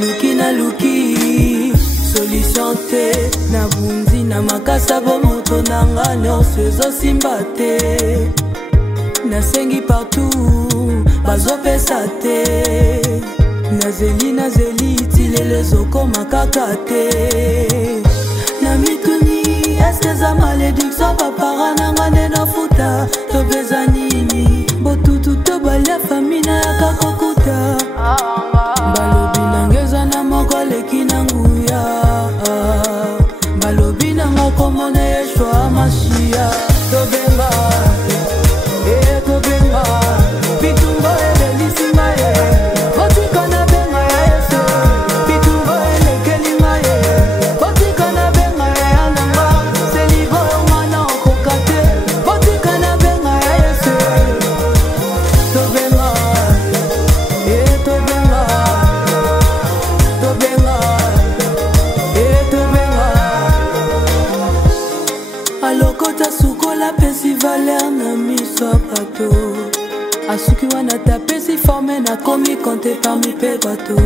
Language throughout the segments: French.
naluki naluki solution te na bunzi na makasa bomoto nanga nyonso ezosimba te nasengi partout bazopesa te nazeli tilelo ezokoma kaka te na mituni eske eza malédiction bapara nanga nde nafuta topeza nini botutu tobalia fami na yaka kokuta balobi nangeza na moko leki na nguya balobi nanga komona yeshua mashia tobenga tobenga bitumba elelisinga ye botika na benga ya yesu bitumba elekelinga ye botika na benga ya nanga selibo mwana okoka te botika na benga ya yesu tobenga tobenga tobenga tobenga alokota sukola pesi valer na miso bato asuki wana tapesi forme na komi konte parmi pe bato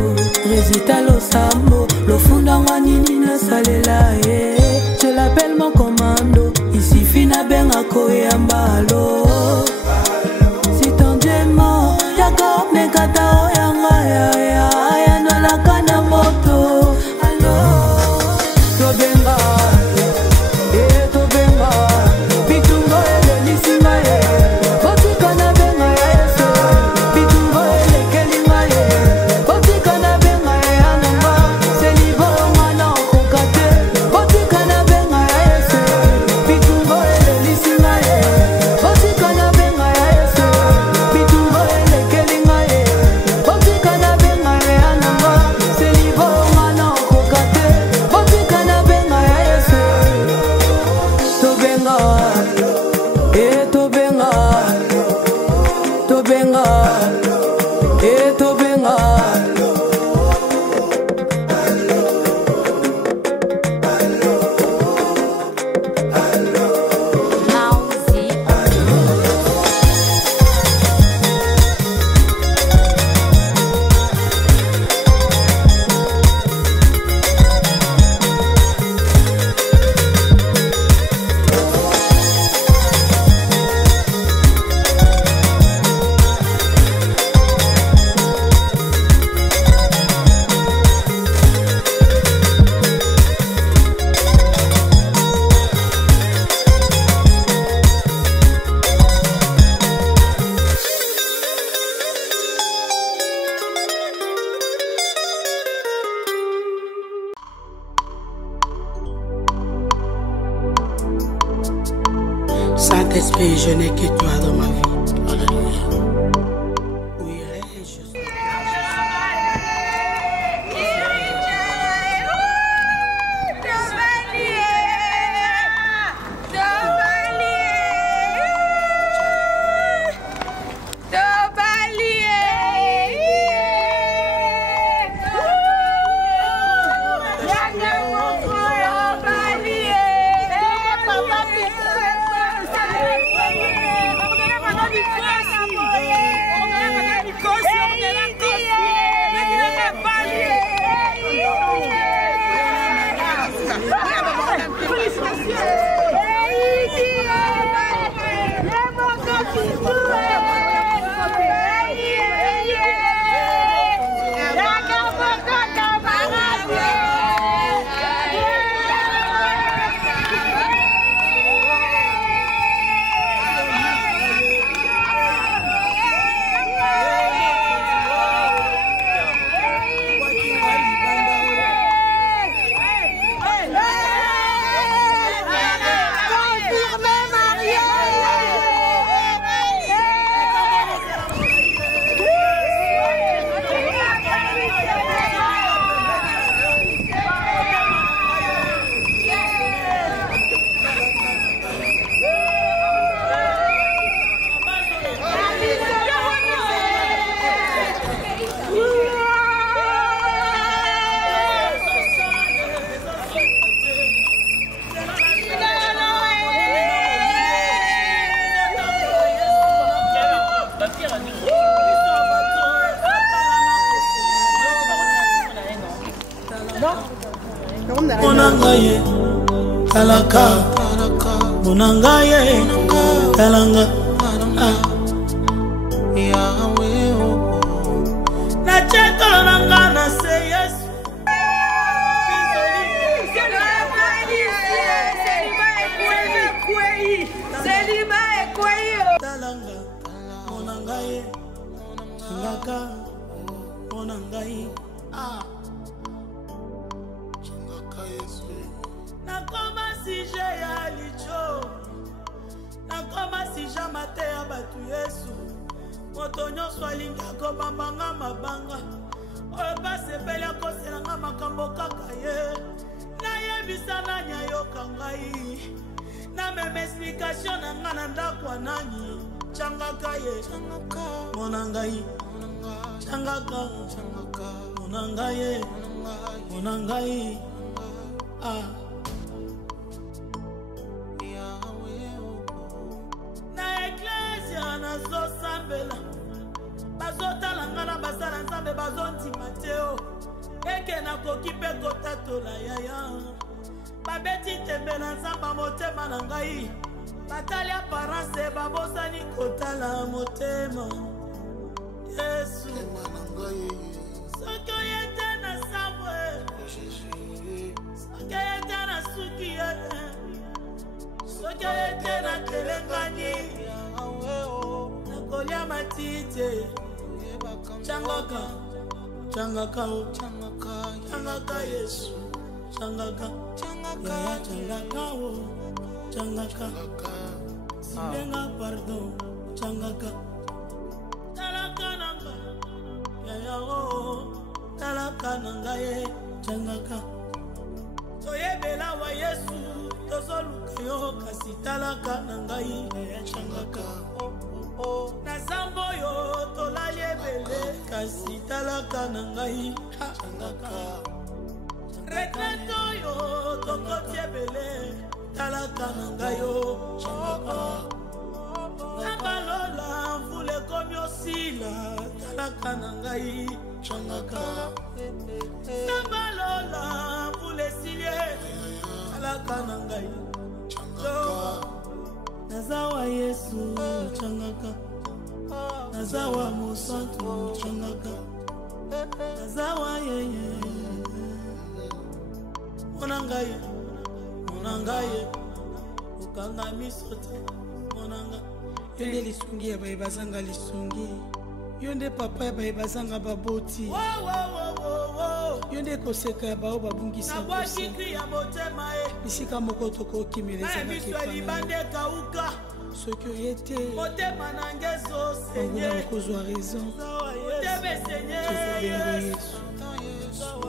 résultat losambo lofunda ngwa nini nasalela ye je l'appelle mon commando isifi na benga koyamba alo si ton Dieu mort yaka mekata oyanga ya nolaka na moto alo tobenga tobenga bitumbo elelisinga ye botika na benga ya yesu bitumbo elekelinga ye botika na benga ya nanga selibo mwana okoka te botika na benga ya yesu bitumbo elelisinga ye botika na benga ya yesu bitumbo elekelinga ye botika na benga ya nanga selibo mwana okoka te botika na benga ya yesu tobenga tobenga tobenga tobenga Saint-Esprit, je n'ai que toi dans ma vie. Alléluia. Oui, je suis. talaka monangaye talanga na chekolo nanga na se Yesu talanga monangaye talaka monangaye nakoma sije ya licho nakoma sija mate ya batu Yesu moto nyonso alingi akobambanga mabanga oyo basepeli akoselanga makambo kaka ye nayebisa nani ayoka ngai na meme explikation na nga na ndako ya nani changaka ye mona ngai changaka mona ngai mona ngai na eklesia nazosambela bazotala nga na basala nzambe bazondima te o eke nakoki mpe kotatola yaya babeti tembe na nzamba motema na ngai batali aparence babosani kotala motema Yesu soki oyete na sambwe soki oyete na suki soki oyete na kelengani nakolia matite changaka changaka changaka Yesu changaka changaka changaka silenga pardon changaka talaka nanga yaya talaka nanga ye changaka toyebela wa Yesu tozoluka yo kasi talaka nanga ye changaka na zambo yo tolali ebele kasi talaka nanga ye changaka retraite yo tokoti ebele talaka nanga yo changaka nabalola mvula ekomi osila talaka na ngai changaka nabalola mvula esilie talaka na ngai nazawa Yesu changaka nazawa mosantu changaka nazawa yeye monangaye monangaye ukanga misote monanga yonde lisungi ya baye bazanga lisungi yonde papa ya baye bazanga baboti yonde koseka ya bao babungisa bisika moko tokokimeleza soki oyete onguna okozwa raison tozobengo Yesu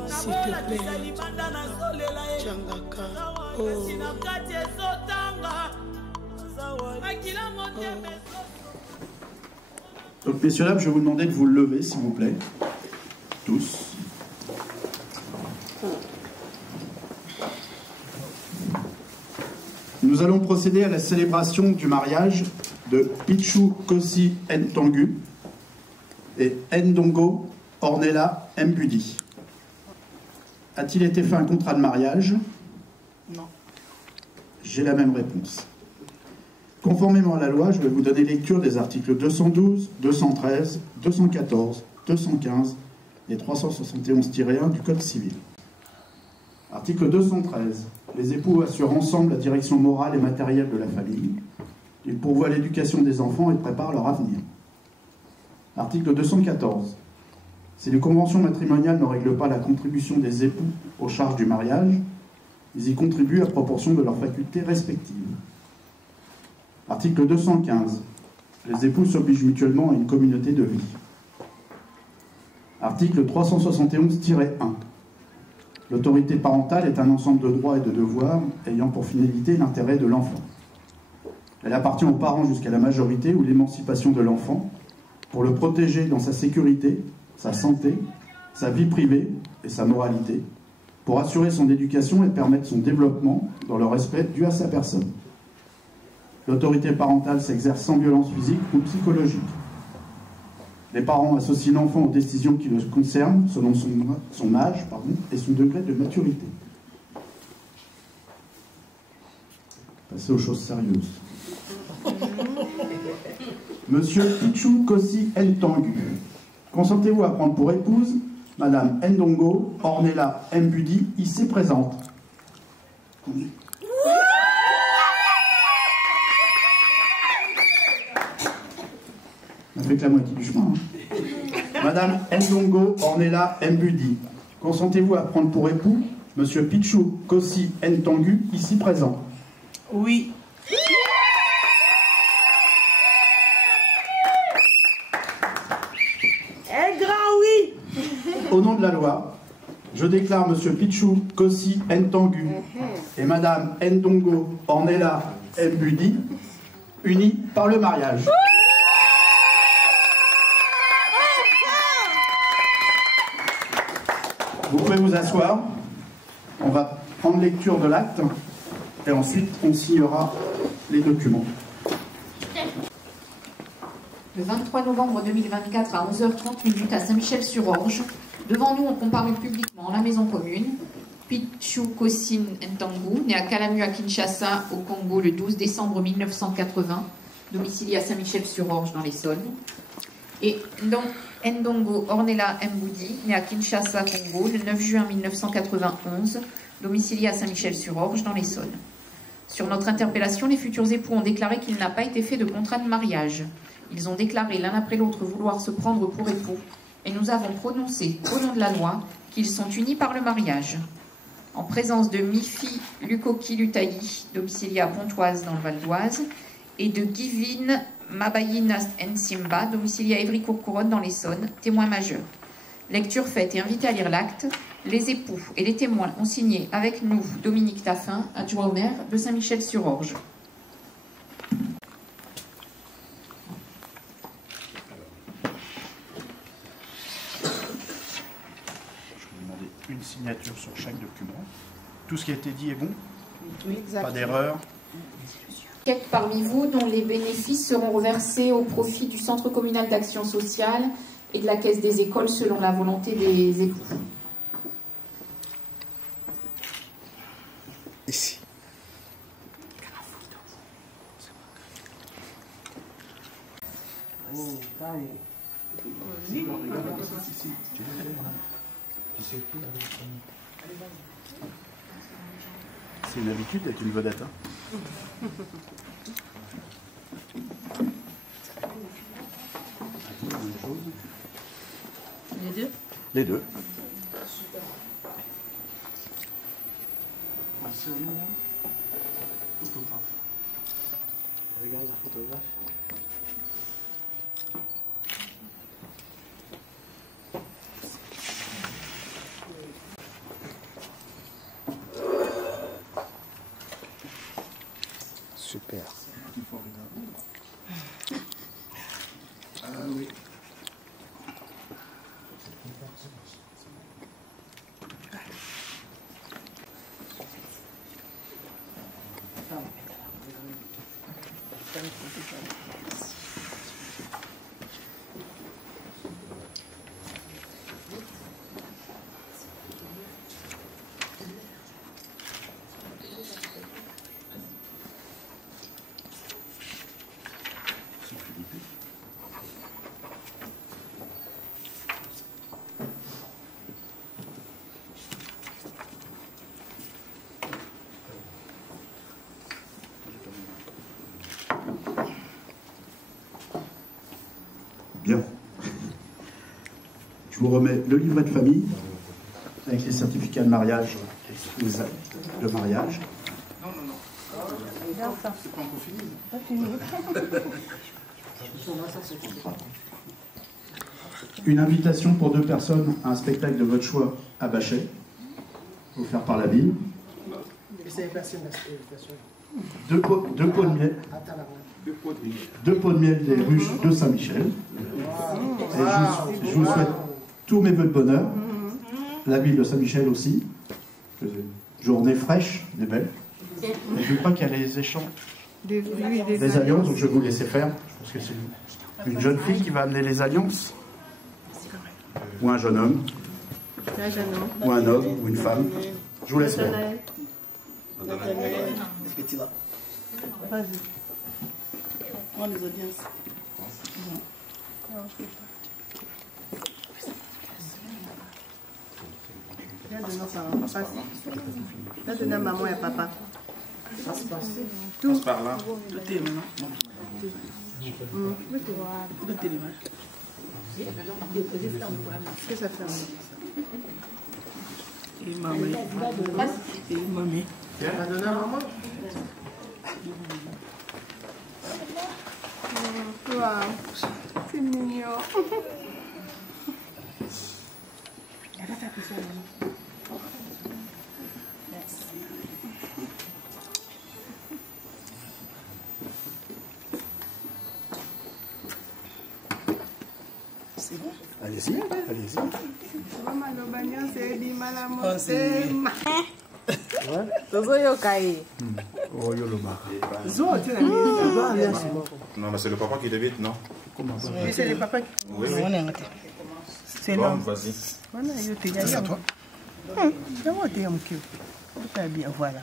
s'il te plaît changaka Donc, messieurs, dames, je vais vous demander de vous lever, s'il vous plaît. Tous. Nous allons procéder à la célébration du mariage de Pichu Kosi Ntangu et Ndongo Ornella Mbudi. A-t-il été fait un contrat de mariage? Non. J'ai la même réponse. Conformément à la loi, je vais vous donner lecture des articles 212, 213, 214, 215 et 371-1 du Code civil. Article 213. Les époux assurent ensemble la direction morale et matérielle de la famille. Ils pourvoient l'éducation des enfants et préparent leur avenir. Article 214. Si les conventions matrimoniales ne règlent pas la contribution des époux aux charges du mariage, ils y contribuent à proportion de leurs facultés respectives. Article 215. Les époux s'obligent mutuellement à une communauté de vie. Article 371-1. L'autorité parentale est un ensemble de droits et de devoirs ayant pour finalité l'intérêt de l'enfant. Elle appartient aux parents jusqu'à la majorité ou l'émancipation de l'enfant pour le protéger dans sa sécurité, sa santé, sa vie privée et sa moralité, pour assurer son éducation et permettre son développement dans le respect dû à sa personne. L'autorité parentale s'exerce sans violence physique ou psychologique. Les parents associent l'enfant aux décisions qui le concernent selon son âge et son degré de maturité. Passez aux choses sérieuses. Monsieur Pichou Kossi Ntangu, consentez-vous à prendre pour épouse Madame Ndongo Ornella Mbudi, ici présente? On fait que la moitié du chemin. Hein. Madame Ndongo Ornella Mbudi, consentez-vous à prendre pour époux Monsieur Pichou Kossi Ntangu, ici présent? Oui. Un grand oui. Au nom de la loi, je déclare Monsieur Pichou Kossi Ntangu et Madame Ndongo Ornella Mbudi unis par le mariage. Vous pouvez vous asseoir. On va prendre lecture de l'acte et ensuite on signera les documents. Le 23 novembre 2024 à 11h30 à Saint-Michel-sur-Orge, devant nous on comparu publiquement en la maison commune Pichou Kossi Ntangu, né à Kalamu à Kinshasa au Congo le 12 décembre 1980, domicilié à Saint-Michel-sur-Orge dans l'Essonne, et Ndongo Ornella Mbudi, né à Kinshasa, Congo, le 9 juin 1991, domicilié à Saint-Michel-sur-Orge, dans l'Essonne. Sur notre interpellation, les futurs époux ont déclaré qu'il n'a pas été fait de contrat de mariage. Ils ont déclaré l'un après l'autre vouloir se prendre pour époux, et nous avons prononcé, au nom de la loi, qu'ils sont unis par le mariage. En présence de Mifi Lukoki Lutayi, domicilié à Pontoise, dans le Val d'Oise, et de Givine Mabayina Nsimba, domicilié à Évry-Courcouronne dans l'Essonne, témoin majeur. Lecture faite et invité à lire l'acte, les époux et les témoins ont signé avec nous Dominique Taffin, adjoint au maire de Saint-Michel-sur-Orge. Je vais vous demander une signature sur chaque document. Tout ce qui a été dit est bon? Oui, Pas d'erreur? Quelques parmi vous dont les bénéfices seront reversés au profit du Centre communal d'action sociale et de la Caisse des écoles selon la volonté des époux. Ici. C'est une habitude d'être une vedette. Hein. Les deux? Les deux. Regarde la photographe. Super. Ah oui. Bien. Je vous remets le livret de famille avec les certificats de mariage et les actes de mariage. C'est pas encore fini. Une invitation pour 2 personnes à un spectacle de votre choix à Bachet, offert par la ville. 2 pots de miel. 2 pots de miel des ruches de Saint-Michel. Et je vous souhaite tous mes vœux de bonheur. La ville de Saint-Michel aussi. Journée fraîche, des belles. Et je crois qu'il y a les échanges des alliances, donc je vais vous laisser faire. Je pense que c'est une jeune fille qui va amener les alliances. Ou un jeune homme. Ou un homme, ou une femme. Je vous laisse faire. Est-ce que tu vas? Vas-y. Prends les audiences. Viens donner ça. Viens donner à maman et à papa. Tout. Passe par là. Tout est maintenant. Tout est là. Qu'est-ce que ça fait? Et maman. Et maman. Tu vas donner à maman? Wow, c'est mignon. Elle va faire ça, maman. Merci. C'est bon? Allez-y, allez-y. Maman, le bagnon, c'est dit madame. C'est ma. Oh, yo, le bar. Non, mais c'est le papa qui débite, non? Comment ça? Oui, c'est le papa qui. Oui, oui. C'est Bon, l'homme. vas-y. C'est à toi? Voilà.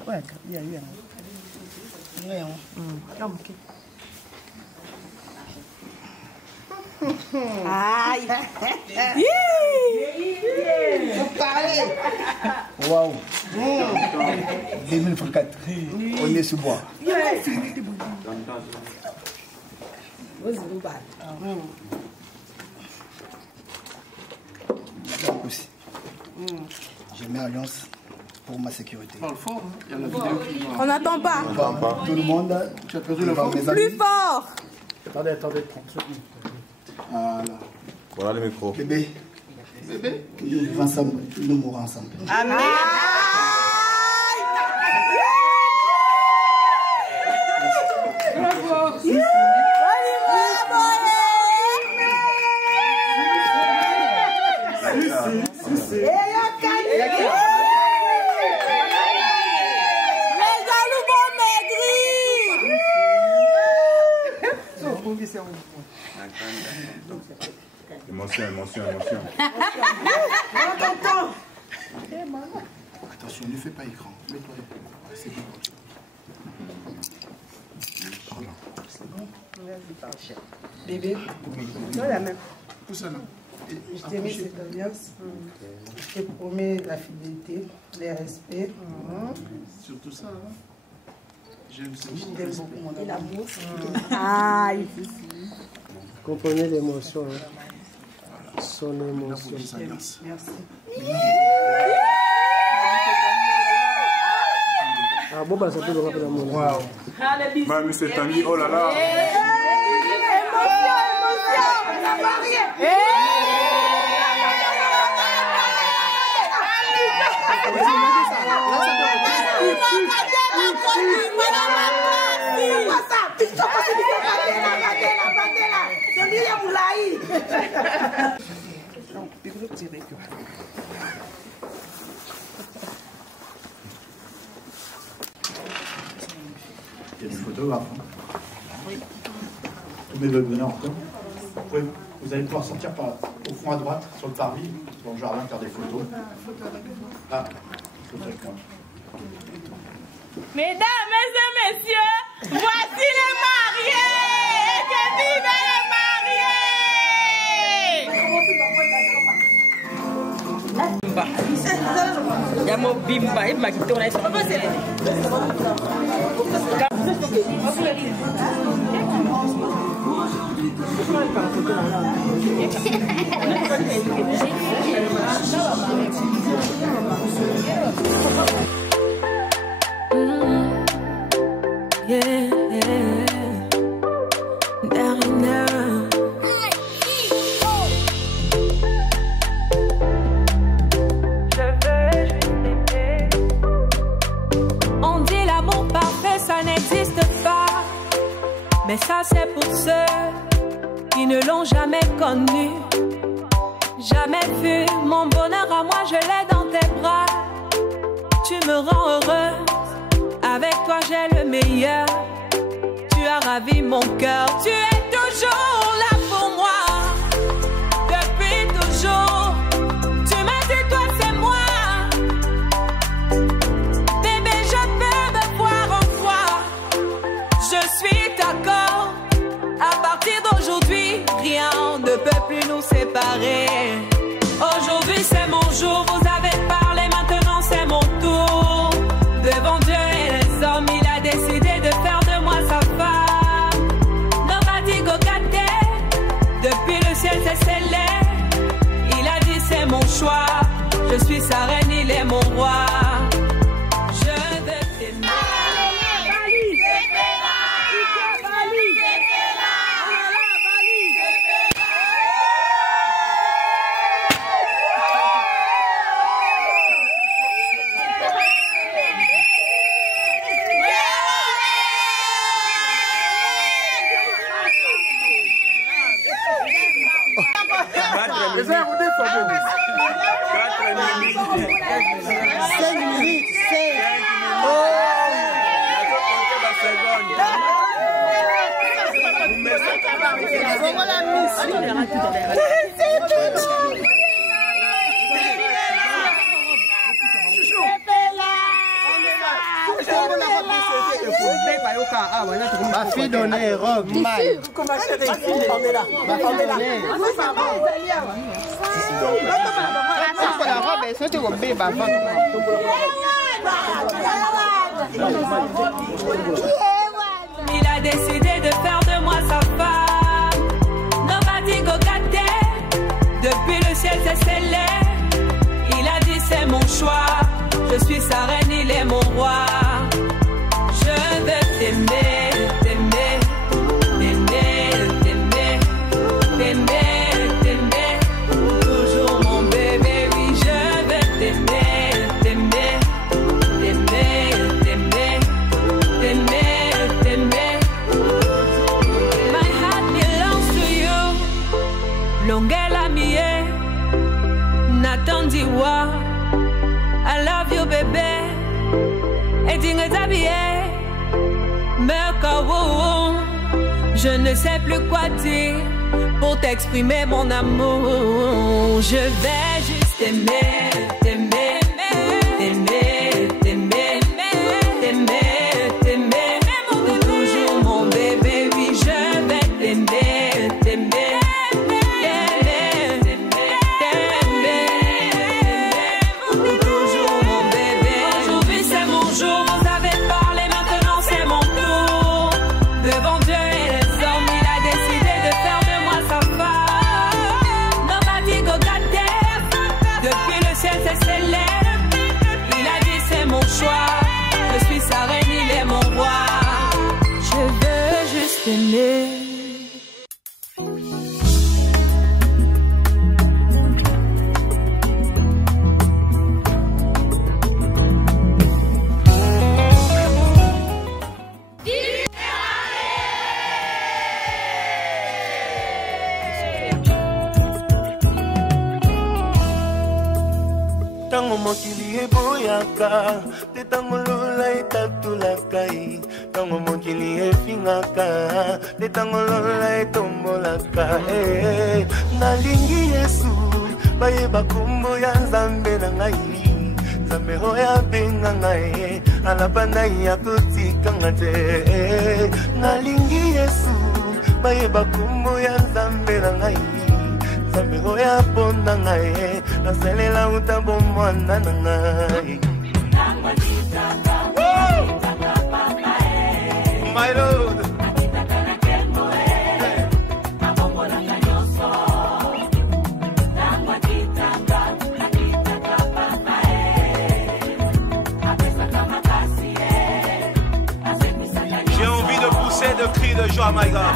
Aïe! Waouh! 2024. On est sous bois. Aussi. J'ai mis alliance pour ma sécurité. Parle fort, hein. Il y a la vidéo qui va. On n'attend pas. Tout le monde. Tu as perdu la voix. Plus fort. Attendez, 30 secondes. Voilà. Voilà le micro. Bébé. Bébé. Nous vivons ensemble. Nous mourrons ensemble. Amen! Émotion, émotion, émotion. Attention, ne fais pas écran. Mets-toi. C'est bon. Bébé, non, la même. Pousse là. Je t'ai mis cette alliance. Je te promets la fidélité, le respect. Surtout ça. Hein. J'aime ça. Je t'aime beaucoup, mon amour. Aïe. Comprenez l'émotion. Hein. Son émotion. Merci. Ah bon, bah ça peut le rappeler à mon âme. Waouh! Mamie, c'est ami, oh là là. Il y a des photographes. Hein. Oui. Tous mes vœux de bonheur encore. Vous allez pouvoir sortir au fond à droite, sur le parvis, dans le jardin, faire des photos. Ah, photo avec moi. Mesdames et messieurs, voici les mariés. Et que vive les mariés. Yamo bimba e magitona e papa c'est mais ça c'est pour ceux qui ne l'ont jamais connu, jamais vu. Mon bonheur à moi, je l'ai dans tes bras. Tu me rends heureuse, avec toi j'ai le meilleur. Tu as ravi mon cœur, tu es toujours là pour moi. Depuis toujours, tu m'as dit toi c'est moi. Bébé, je peux me voir en toi. rien ne peut plus nous séparer. Aujourd'hui c'est mon jour, vous avez parlé, maintenant c'est mon tour. Devant Dieu et les hommes, il a décidé de faire de moi sa femme. Nobody go get there. Depuis le ciel c'est scellé. Il a dit c'est mon choix. Je suis sa reine, il est mon roi. Je veux t'aimer. Ma fille donnée robe, maille. La robe est sortie au bébé. Il a décidé de faire de moi sa femme. Nobody go get there. Depuis le ciel c'est scellé. Il a dit c'est mon choix. Je suis sa reine, il est mon roi. Je veux t'aimer, t'aimer, t'aimer, t'aimer, t'aimer, t'aimer. Toujours mon bébé, oui, je veux t'aimer, t'aimer, t'aimer, t'aimer, t'aimer, t'aimer. My heart belongs to you. Longela mie, Nathan Diwa. I love you, bébé. Et t'habiller. Je ne sais plus quoi dire pour t'exprimer mon amour. Je vais juste t'aimer, t'aimer, t'aimer, t'aimer, t'aimer, t'aimer. Toujours mon bébé, oui, je vais t'aimer, t'aimer. Je suis sa reine, il est mon roi. Je veux juste t'aimer. Tango mokili eboyaka, te tango lola etatulakai. Tango mokili efingaka, te tango lola etombolaka. Nalingi Yesu, bayeba kombo ya Nzambe na ngai. Nzambe oyo abenga ngai, alabana ya kotikanga te. Nalingi Yesu, bayeba kombo ya Nzambe na ngai. Nzambe oyo aponda ngai, nasalela utambo mwana na ngai. My Lord. J'ai envie de pousser de cris de joie, my God.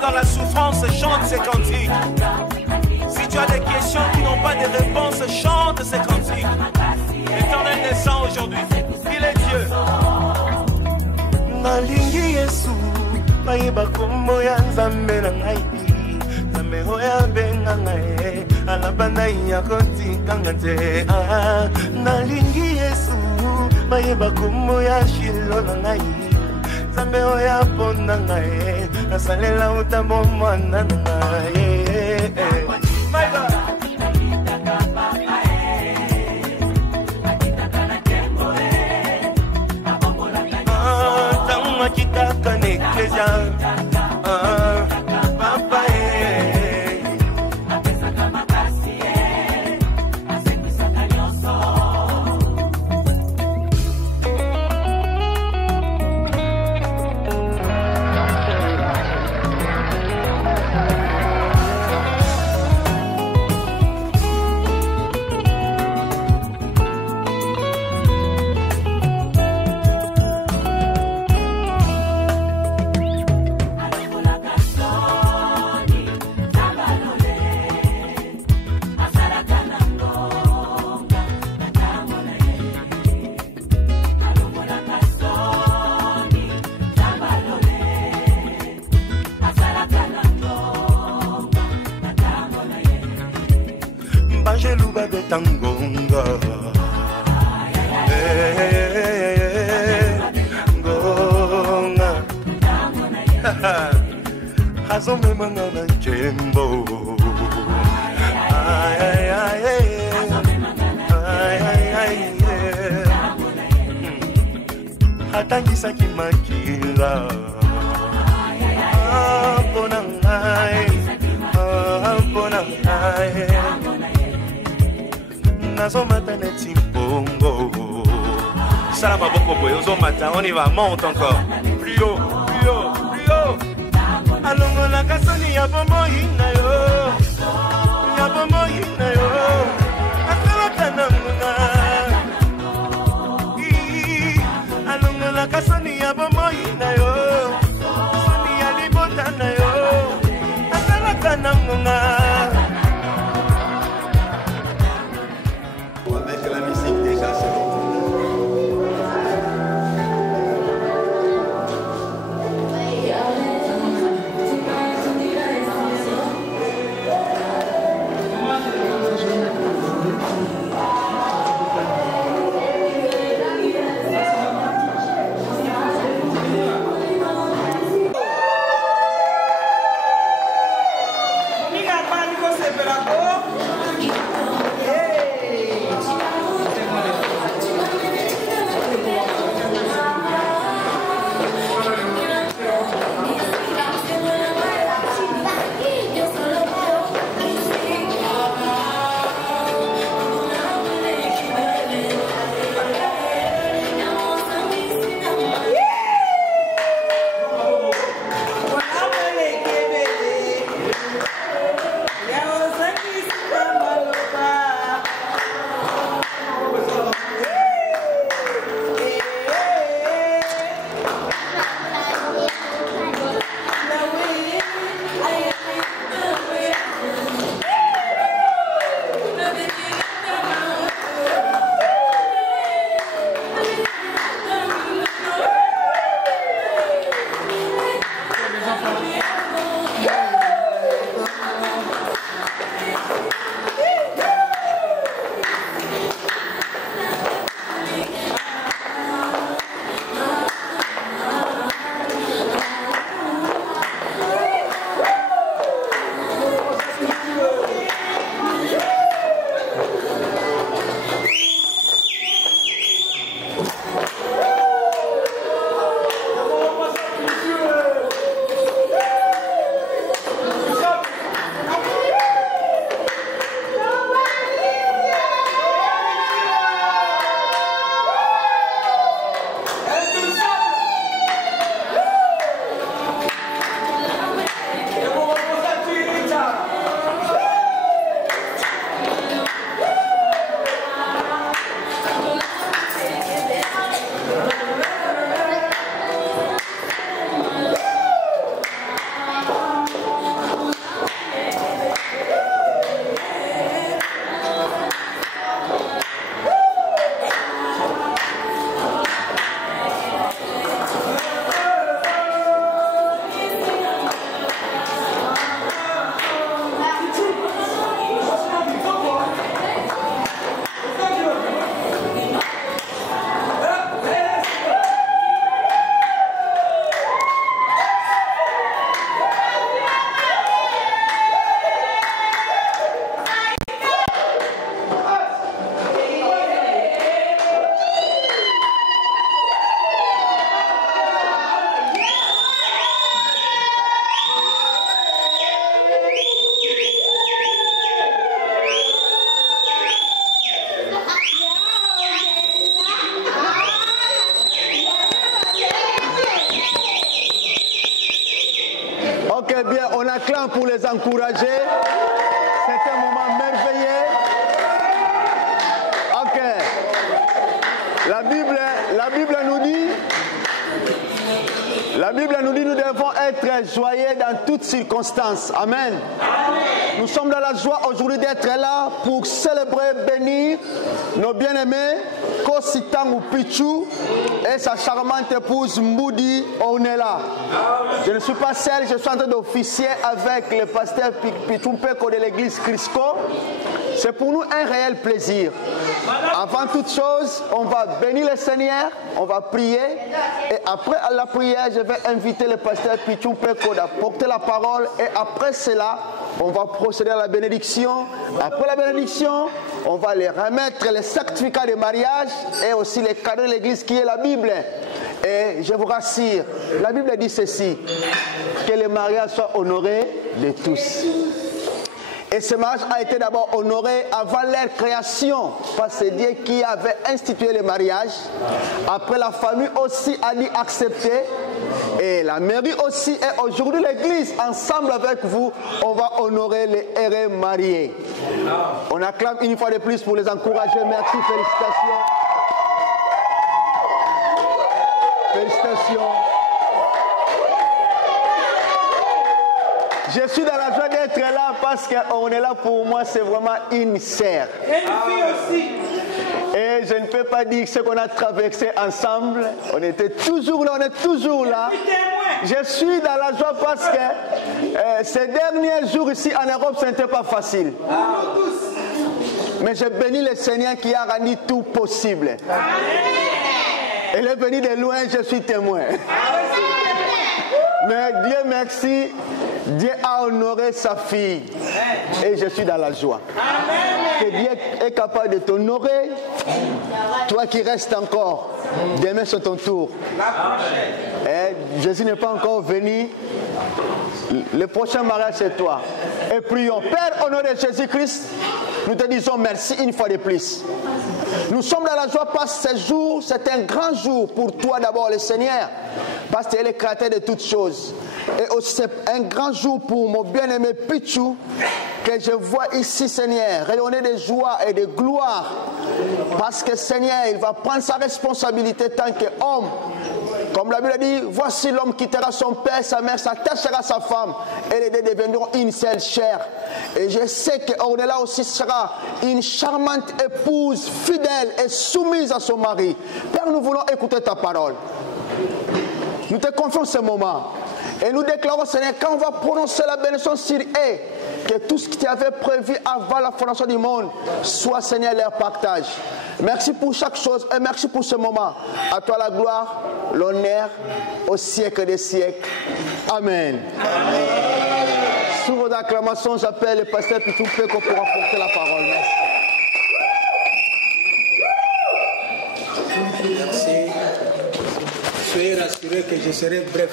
Dans la souffrance, chante ces cantiques. Si tu as des questions qui n'ont pas de réponse, chante ces cantiques. L'Éternel descend aujourd'hui, il est Dieu. Nalingi Yesu, bayeba kombo ya Nzambe na ngai. Nzambe oyo abenga ngai, alabana ya kotikanga te. Nalingi Yesu, bayeba kombo ya Shilo na ngai. Nzambe oyo aponda ngai, nasalela utambo mwana na ngai. My God. Angeluba betangonga ngonga Hazome mangana njembo Hatangisaki makila Pona ngai Nazomata neti mbongo Salama boko boy, ozomata, on y va, monte encore Plus haut, plus haut, plus haut Alongo la kasani ya bomo hina yo Ya bomo hina yo Akalaka na muna Alongo la kasani ya bomo hina yo Sani ya libota na yo Akalaka na muna Avec la musique déjà c'est bon. bien, on acclame pour les encourager. C'est un moment merveilleux. Ok. La Bible nous dit nous devons être joyeux dans toutes circonstances. Amen. Nous sommes dans la la joie aujourd'hui d'être là pour célébrer, bénir nos bien-aimés Kositang Pichu et sa charmante épouse Mboudi Onela. Je ne suis pas seul, je suis en train d'officier avec le pasteur Pichumpeko de l'église Crisco. C'est pour nous un réel plaisir. Avant toute chose, on va bénir le Seigneur, on va prier et après la prière, je vais inviter le pasteur Pichumpeko d'apporter la parole et après cela, on va procéder à la bénédiction. Après la bénédiction, on va les remettre les certificats de mariage et aussi les cadeaux de l'église qui est la Bible. Et je vous rassure, la Bible dit ceci, que le mariage soit honoré de tous. Et ce mariage a été d'abord honoré avant leur création, parce que c'est Dieu qui avait institué le mariage. Après, la famille aussi a dit accepter. Et la mairie aussi. Et aujourd'hui, l'église, ensemble avec vous, on va honorer les heureux mariés. On acclame une fois de plus pour les encourager. Merci, félicitations. Félicitations. Je suis dans la joie d'être là parce qu'on est là pour moi, c'est vraiment une sœur. Et une fille aussi. Et je ne peux pas dire ce qu'on a traversé ensemble. On était toujours là, on est toujours là. Je suis dans la joie parce que ces derniers jours ici en Europe, ce n'était pas facile. Mais je bénis le Seigneur qui a rendu tout possible. Elle est venue de loin, je suis témoin. Mais Dieu merci, Dieu a honoré sa fille. Et je suis dans la joie. Que Dieu est capable de t'honorer. Toi qui restes encore, demain c'est ton tour. Et Jésus n'est pas encore venu. Le prochain mariage c'est toi. Et prions. Père, au nom de Jésus-Christ, nous te disons merci une fois de plus. Nous sommes dans la joie parce que ce jour, c'est un grand jour pour toi d'abord le Seigneur. Parce que tu es le créateur de toutes choses. Et aussi c'est un grand jour pour mon bien-aimé Pichou, que je vois ici, Seigneur, rayonner de joie et de gloire. Parce que Seigneur, il va prendre sa responsabilité tant qu'homme. Comme la Bible dit, voici l'homme quittera son père, sa mère, s'attachera à sa femme, et les deux deviendront une seule chair. Et je sais qu'Ornella aussi sera une charmante épouse, fidèle et soumise à son mari. Père, nous voulons écouter ta parole. Nous te confions ce moment. Et nous déclarons, Seigneur, quand on va prononcer la bénédiction sur eux, que tout ce qui t'avait prévu avant la fondation du monde soit, Seigneur, leur partage. Merci pour chaque chose et merci pour ce moment. À toi la gloire, l'honneur, au siècle des siècles. Amen. Amen. Sous vos acclamations, j'appelle le pasteur Pichumpeko pour apporter la parole. Merci. Merci. Soyez rassurés que je serai bref.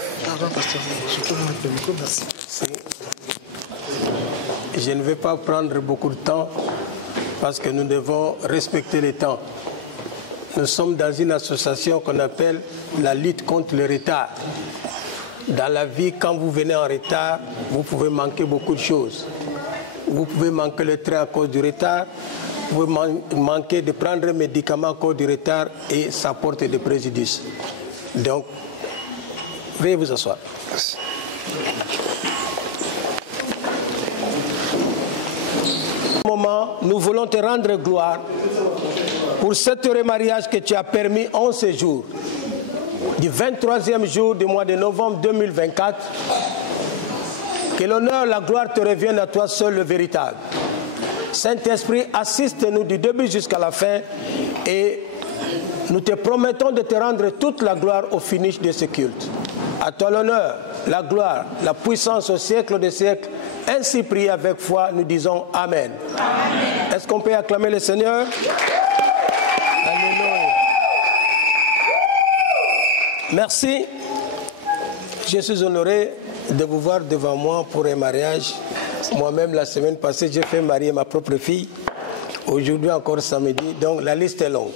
Je ne vais pas prendre beaucoup de temps parce que nous devons respecter le temps. Nous sommes dans une association qu'on appelle la lutte contre le retard. Dans la vie, quand vous venez en retard, vous pouvez manquer beaucoup de choses. Vous pouvez manquer le train à cause du retard. Vous pouvez manquer de prendre un médicament à cause du retard et ça porte des préjudices. Donc, veuillez vous asseoir. Au moment, nous voulons te rendre gloire pour cet heureux mariage que tu as permis en ce jour, du 23e jour du mois de novembre 2024. Que l'honneur, la gloire te reviennent à toi seul, le véritable. Saint-Esprit, assiste-nous du début jusqu'à la fin et nous te promettons de te rendre toute la gloire au finish de ce culte. À toi l'honneur, la gloire, la puissance au siècle des siècles. Ainsi prié avec foi, nous disons Amen. Amen. Est-ce qu'on peut acclamer le Seigneur? Alléluia. Merci. Je suis honoré de vous voir devant moi pour un mariage. Moi-même, la semaine passée, j'ai fait marier ma propre fille. Aujourd'hui, encore samedi. Donc, la liste est longue.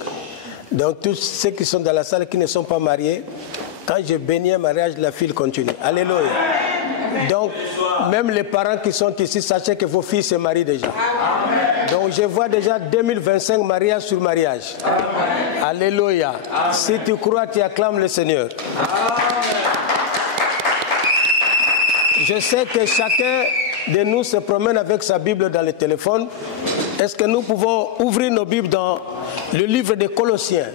Donc, tous ceux qui sont dans la salle qui ne sont pas mariés, quand je bénis un mariage, la file continue. Alléluia. Donc, même les parents qui sont ici, sachez que vos filles se marient déjà. Donc, je vois déjà 2025 mariage sur mariage. Alléluia. Si tu crois, tu acclames le Seigneur. Je sais que chacun de nous se promène avec sa Bible dans le téléphone, est-ce que nous pouvons ouvrir nos Bibles dans le livre des Colossiens?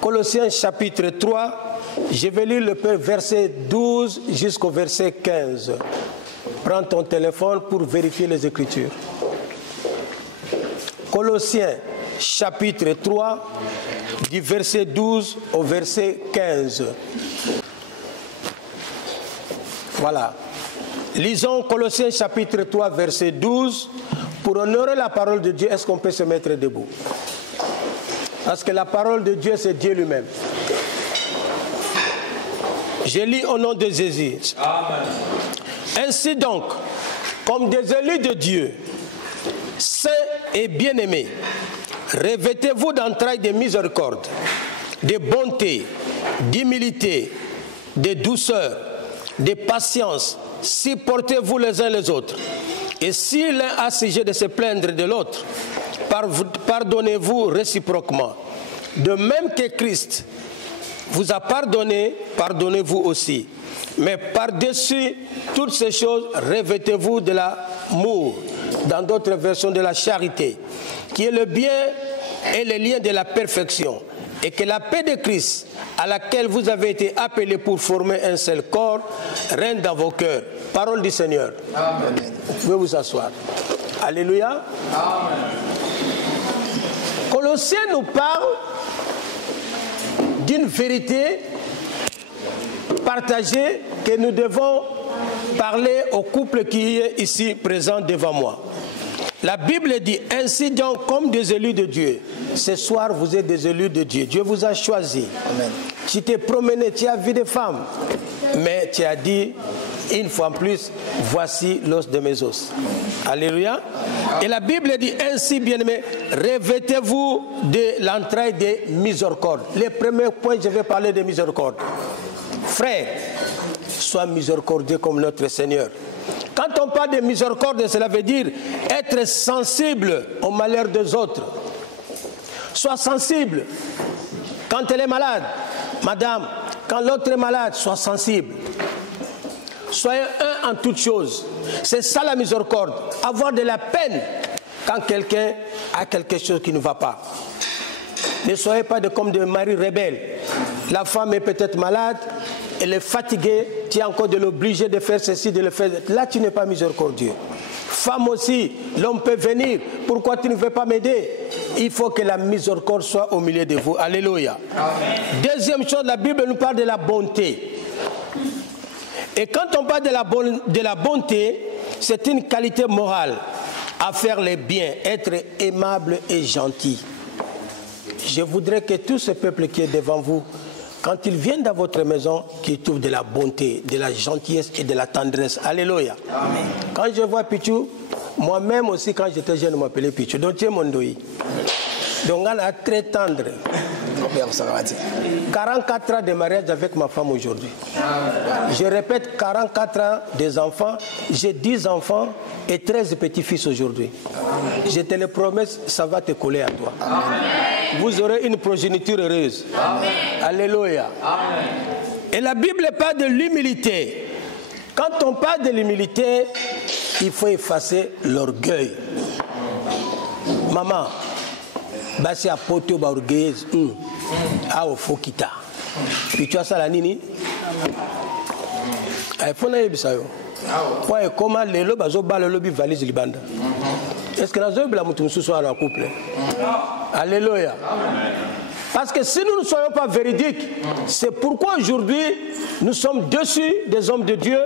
Colossiens chapitre 3, je vais lire le verset 12 jusqu'au verset 15. Prends ton téléphone pour vérifier les Écritures. Colossiens chapitre 3, du verset 12 au verset 15. Voilà. Lisons Colossiens chapitre 3, verset 12. Pour honorer la parole de Dieu, est-ce qu'on peut se mettre debout? Parce que la parole de Dieu, c'est Dieu lui-même. Je lis au nom de Jésus. Amen. Ainsi donc, comme des élus de Dieu, saints et bien-aimés, revêtez-vous d'entrailles de miséricorde, de bonté, d'humilité, de douceur, de patience, supportez-vous les uns les autres. Et si l'un a sujet de se plaindre de l'autre, pardonnez-vous réciproquement. De même que Christ vous a pardonné, pardonnez-vous aussi. Mais par-dessus toutes ces choses, revêtez-vous de l'amour, dans d'autres versions de la charité, qui est le bien et le lien de la perfection. Et que la paix de Christ, à laquelle vous avez été appelés pour former un seul corps, règne dans vos cœurs. Parole du Seigneur. Amen. Vous pouvez vous asseoir. Alléluia. Amen. Colossiens nous parle d'une vérité partagée que nous devons parler au couple qui est ici présent devant moi. La Bible dit, ainsi donc comme des élus de Dieu. Ce soir, vous êtes des élus de Dieu. Dieu vous a choisi. Amen. Tu t'es promené, tu as vu des femmes. Mais tu as dit, une fois en plus, voici l'os de mes os. Alléluia. Et la Bible dit, ainsi bien-aimés, revêtez-vous de l'entraille des miséricordes. Les premiers points, je vais parler de miséricorde. Frère, sois miséricordieux comme notre Seigneur. Quand on parle de miséricorde, cela veut dire être sensible au malheur des autres. Sois sensible. Quand elle est malade, madame, quand l'autre est malade, sois sensible. Soyez un en toutes choses. C'est ça la miséricorde. Avoir de la peine quand quelqu'un a quelque chose qui ne va pas. Ne soyez pas comme des maris rebelles. La femme est peut-être malade, elle est fatiguée, tu es encore de l'obliger de faire ceci, de le faire. Là, tu n'es pas miséricordieux. Femme aussi, l'homme peut venir. Pourquoi tu ne veux pas m'aider? Il faut que la miséricorde soit au milieu de vous. Alléluia. Amen. Deuxième chose, la Bible nous parle de la bonté. Et quand on parle de la bonté, c'est une qualité morale à faire les biens, être aimable et gentil. Je voudrais que tout ce peuple qui est devant vous, quand ils viennent dans votre maison, qu'ils trouvent de la bonté, de la gentillesse et de la tendresse. Alléluia. Amen. Quand je vois Pichou, moi-même aussi, quand j'étais jeune, je m'appelais Pichou. Donc, tu es mon doi. Donc, on est très tendre. 44 ans de mariage avec ma femme aujourd'hui. Je répète, 44 ans des enfants. J'ai 10 enfants et 13 petits-fils aujourd'hui. Je te le promets, ça va te coller à toi. Amen. Vous aurez une progéniture heureuse. Amen. Alléluia. Amen. Et la Bible parle de l'humilité. Quand on parle de l'humilité, il faut effacer l'orgueil. Maman, basi apoto ba orgueilleuse a au fokita. Puis tu as ça la nini? Il faut na yebisa yo. Kwa comment lelo bazo ba lelo bi valise libanda. Est-ce que nous avons la mutu mususu en couple? Alléluia. Parce que si nous ne soyons pas véridiques, c'est pourquoi aujourd'hui nous sommes dessus des hommes de Dieu.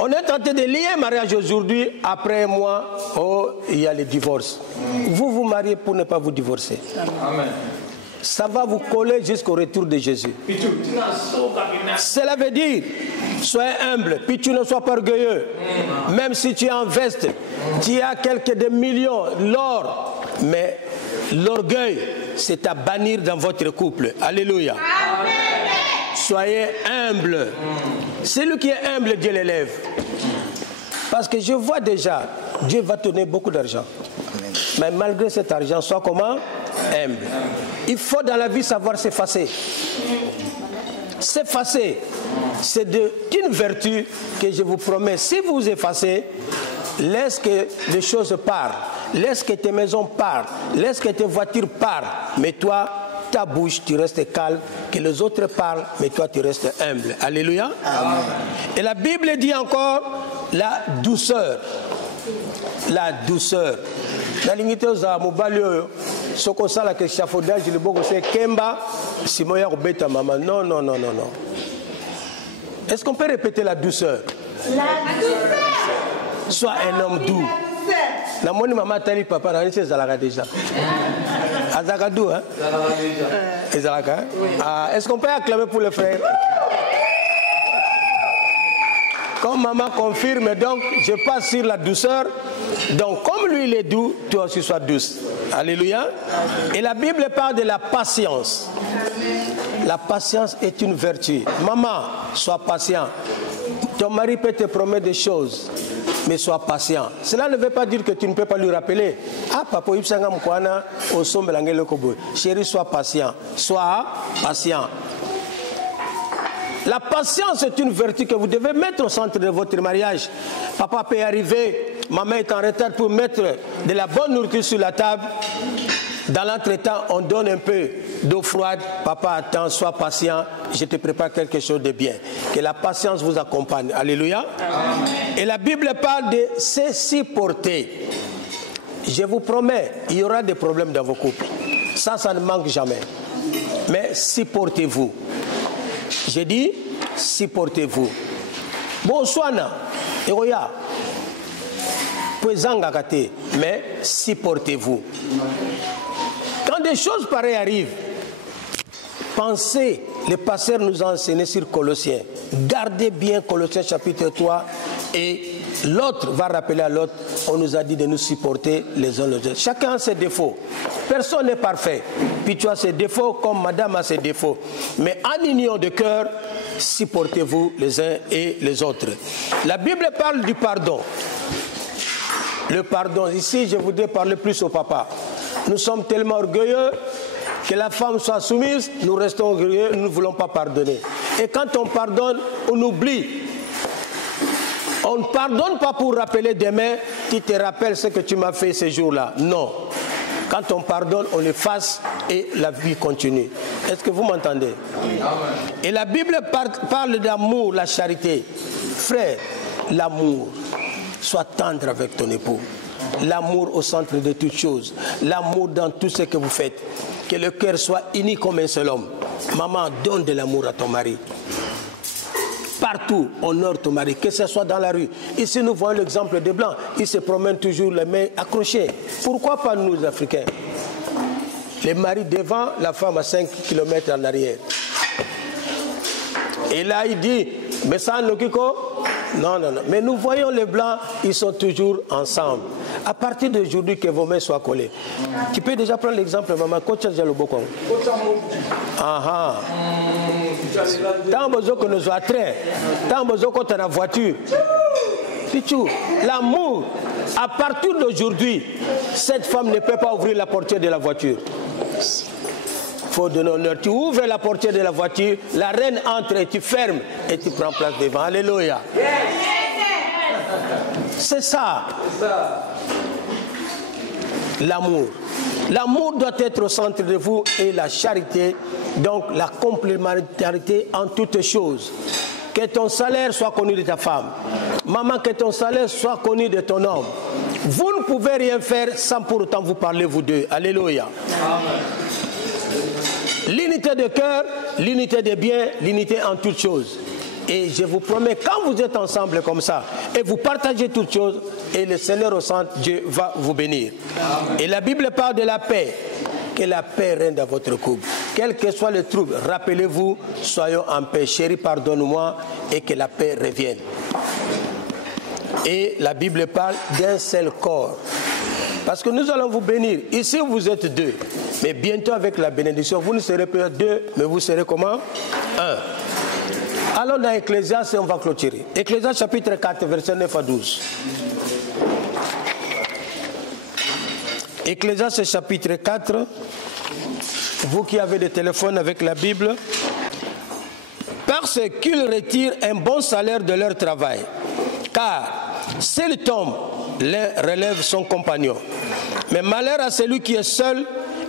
On est tenté de lier un mariage aujourd'hui, après un mois, oh, il y a le divorce. Vous vous mariez pour ne pas vous divorcer. Amen. Ça va vous coller jusqu'au retour de Jésus. Cela veut dire, soyez humble, puis tu ne sois pas orgueilleux. Même si tu es en veste, tu as quelques des millions, l'or, mais l'orgueil, c'est à bannir dans votre couple. Alléluia. Amen. Soyez humble. Celui qui est humble, Dieu l'élève. Parce que je vois déjà, Dieu va te donner beaucoup d'argent. Mais malgré cet argent, sois comment? Humble. Il faut dans la vie savoir s'effacer. S'effacer, c'est une vertu que je vous promets. Si vous vous effacez, laisse que les choses partent. Laisse que tes maisons partent. Laisse que tes voitures partent. Mais toi, ta bouche, tu restes calme. Que les autres parlent, mais toi, tu restes humble. Alléluia. Amen. Et la Bible dit encore la douceur. La douceur. La limite aux amours, ce qu'on sait là que l'échafaudage, le bon c'est Kemba, Simoya Robeta maman. Non, non, non, non, non. Est-ce qu'on peut répéter la douceur? La douceur. Sois un homme doux. La moni maman tali papa na c'est Zalaka déjà. Azakadou hein? Zalaka. Ah, est-ce qu'on peut acclamer pour le frère? Comme maman confirme, donc je passe sur la douceur. Donc comme lui il est doux, toi aussi sois douce. Alléluia. Et la Bible parle de la patience. La patience est une vertu. Maman, sois patient. Ton mari peut te promettre des choses, mais sois patient. Cela ne veut pas dire que tu ne peux pas lui rappeler. Ah, papa, chérie, sois patient. Sois patient. La patience est une vertu que vous devez mettre au centre de votre mariage. Papa peut arriver, maman est en retard pour mettre de la bonne nourriture sur la table. Dans l'entretemps, on donne un peu d'eau froide. Papa, attends, sois patient. Je te prépare quelque chose de bien. Que la patience vous accompagne. Alléluia. Amen. Et la Bible parle de se supporter. Je vous promets, il y aura des problèmes dans vos couples. Ça ne manque jamais. Mais supportez-vous. J'ai dit, supportez-vous. Bonsoir, Eroya. Mais supportez-vous. Quand des choses pareilles arrivent, pensez, le pasteur nous a enseigné sur Colossiens. Gardez bien Colossiens chapitre 3 et l'autre va rappeler à l'autre, on nous a dit de nous supporter les uns les autres. Chacun a ses défauts. Personne n'est parfait. Puis tu as ses défauts comme madame a ses défauts. Mais en union de cœur, supportez-vous les uns et les autres. La Bible parle du pardon. Le pardon, ici je voudrais parler plus au papa. Nous sommes tellement orgueilleux que la femme soit soumise, nous restons orgueilleux, nous ne voulons pas pardonner. Et quand on pardonne, on oublie. On ne pardonne pas pour rappeler demain, tu te rappelles ce que tu m'as fait ce jour-là. Non. Quand on pardonne, on efface et la vie continue. Est-ce que vous m'entendez? Et la Bible parle d'amour, la charité. Frère, l'amour. Sois tendre avec ton époux. L'amour au centre de toutes choses. L'amour dans tout ce que vous faites. Que le cœur soit uni comme un seul homme. Maman, donne de l'amour à ton mari. Partout, honore ton mari, que ce soit dans la rue. Ici, nous voyons l'exemple des Blancs. Ils se promènent toujours les mains accrochées. Pourquoi pas nous, Africains? Les maris devant, la femme à 5 km en arrière. Et là, il dit, mais ça, Nokiko? Non, non, non. Mais nous voyons les Blancs, ils sont toujours ensemble. À partir d'aujourd'hui, que vos mains soient collées. Tu peux déjà prendre l'exemple, maman. Ah ah. Tant besoin que nous soyons train, tant besoin qu'on ait la voiture. L'amour, à partir d'aujourd'hui, cette femme ne peut pas ouvrir la portière de la voiture. Il faut donner honneur. Tu ouvres la portière de la voiture, la reine entre et tu fermes et tu prends place devant. Alléluia. C'est ça. L'amour. L'amour doit être au centre de vous et la charité, donc la complémentarité en toutes choses. Que ton salaire soit connu de ta femme. Maman, que ton salaire soit connu de ton homme. Vous ne pouvez rien faire sans pour autant vous parler vous deux. Alléluia. Amen. L'unité de cœur, l'unité de biens, l'unité en toutes choses. Et je vous promets, quand vous êtes ensemble comme ça, et vous partagez toutes choses, et le Seigneur au centre, Dieu va vous bénir. Amen. Et la Bible parle de la paix. Que la paix règne dans votre couple. Quel que soit le trouble, rappelez-vous, soyons en paix. Chérie, pardonne-moi, et que la paix revienne. Et la Bible parle d'un seul corps. Parce que nous allons vous bénir. Ici, vous êtes deux. Mais bientôt, avec la bénédiction, vous ne serez pas deux, mais vous serez comment? Un. Allons dans Ecclésiaste et on va clôturer. Ecclésiaste chapitre 4, versets 9 à 12. Ecclésiaste chapitre 4. Vous qui avez des téléphones avec la Bible, parce qu'ils retirent un bon salaire de leur travail. Car s'il tombe, l'un relève son compagnon. Mais malheur à celui qui est seul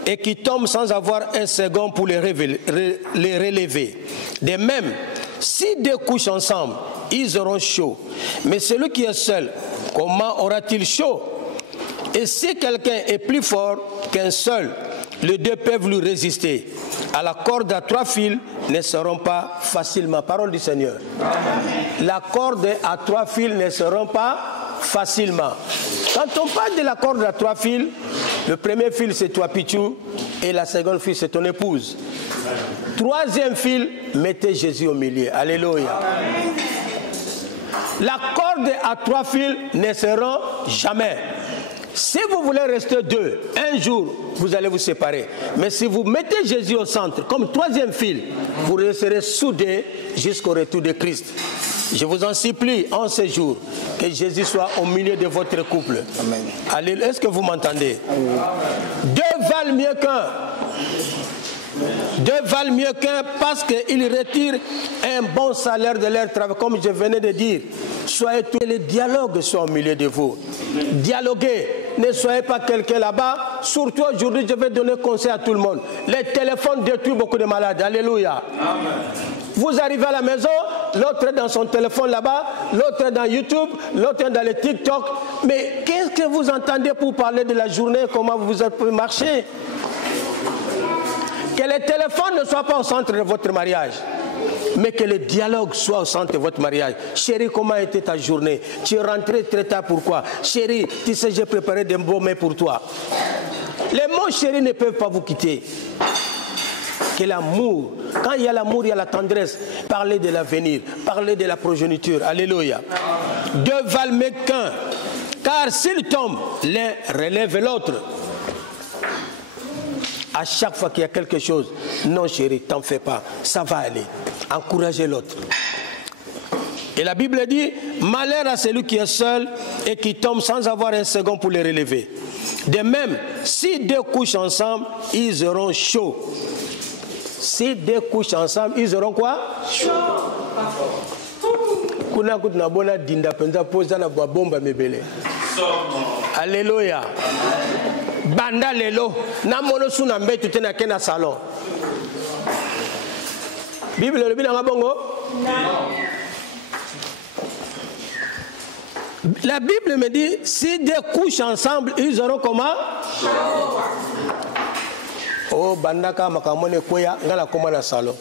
et qui tombe sans avoir un second pour les relever. De même, si deux couchent ensemble, ils auront chaud. Mais celui qui est seul, comment aura-t-il chaud? Et si quelqu'un est plus fort qu'un seul, les deux peuvent lui résister. À la corde à 3 fils ne seront pas facilement. Parole du Seigneur. La corde à 3 fils ne seront pas facilement. Quand on parle de la corde à 3 fils, le premier fil c'est toi Pichou et la seconde fil c'est ton épouse. Troisième fil, mettez Jésus au milieu. Alléluia. La corde à 3 fils ne seront jamais. Si vous voulez rester deux, un jour, vous allez vous séparer. Mais si vous mettez Jésus au centre, comme troisième fil, vous resterez soudés jusqu'au retour de Christ. Je vous en supplie, en ce jour, que Jésus soit au milieu de votre couple. Amen. Allez, est-ce que vous m'entendez? Deux valent mieux qu'un. Deux valent mieux qu'un parce qu'ils retirent un bon salaire de leur travail. Comme je venais de dire, soyez tous les dialogues sont au milieu de vous. Dialoguez. Ne soyez pas quelqu'un là-bas. Surtout aujourd'hui, je vais donner conseil à tout le monde. Les téléphones détruisent beaucoup de malades. Alléluia. Amen. Vous arrivez à la maison, l'autre est dans son téléphone là-bas, l'autre est dans YouTube, l'autre est dans le TikTok. Mais qu'est-ce que vous entendez pour parler de la journée, comment vous êtes marché? Que les téléphones ne soient pas au centre de votre mariage, mais que le dialogue soit au centre de votre mariage. Chérie, comment était ta journée? Tu es rentré très tard, pourquoi? Chérie, tu sais, j'ai préparé des bons mets pour toi. Les mots chérie ne peuvent pas vous quitter. Que l'amour, quand il y a l'amour, il y a la tendresse. Parlez de l'avenir, parlez de la progéniture. Alléluia. Deux valent mieux qu'un, car s'ils tombent, l'un relève l'autre. À chaque fois qu'il y a quelque chose, non chérie, t'en fais pas, ça va aller. Encouragez l'autre. Et la Bible dit, malheur à celui qui est seul et qui tombe sans avoir un second pour les relever. De même, si deux couchent ensemble, ils auront chaud. Si deux couchent ensemble, ils auront quoi? Chaud. Alléluia. Banda lelo na mono suna mbetu tena kena salon. Bible le bina ngabongo? La Bible me dit si deux couchent ensemble, ils auront comment? Oh banda ka makamone koya ngala koma na salon.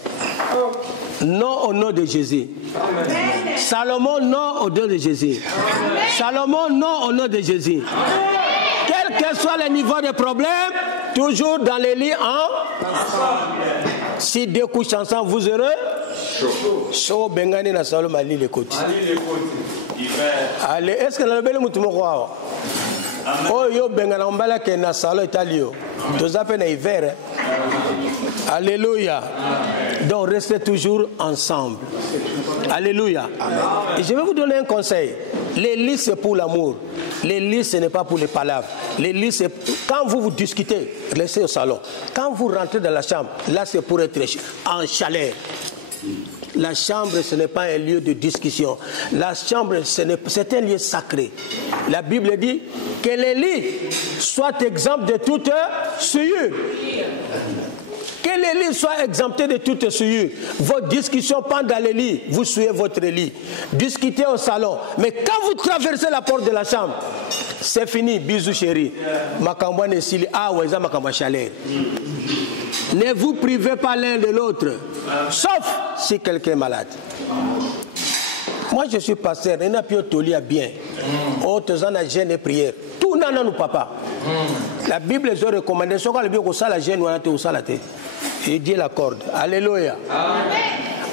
Non au nom de Jésus. Amen. Salomon, non au nom de Jésus. Amen. Salomon, non au nom de Jésus. Amen. Quel que soit le niveau de problème, toujours dans les lits ensemble. Si deux couchent ensemble, vous aurez chaud. Bengani na salon mali le côté. Allez, est-ce que la belle moutumo quoi? Oh yo bengana mbala ke na salon italio. Tous appels hiver. Alléluia. Donc restez toujours ensemble. Alléluia. Amen. Et je vais vous donner un conseil. Les lits c'est pour l'amour. Les lits ce n'est pas pour les palabres. Les lits c'est quand vous discutez, laissez au salon. Quand vous rentrez dans la chambre, là c'est pour être en chaleur. La chambre ce n'est pas un lieu de discussion. La chambre c'est un lieu sacré. La Bible dit que les lits soient exempts de toute souillure. Que les lits soient exemptés de toute souillure. Vos discussions pendant les lits, vous souillez votre lit. Discutez au salon. Mais quand vous traversez la porte de la chambre, c'est fini. Bisous chérie. Makambouane sili weza makamba chaleur. Ne vous privez pas l'un de l'autre. Sauf si quelqu'un est malade. Moi je suis pasteur. Il n'a plus de bien. Oh, tu as une gêne et prière. Tout n'a nous papa. La Bible les a recommandé. Ce qu'on a dit que ça la gêne ou ça la tête. Et Dieu l'accorde. Alléluia. Amen.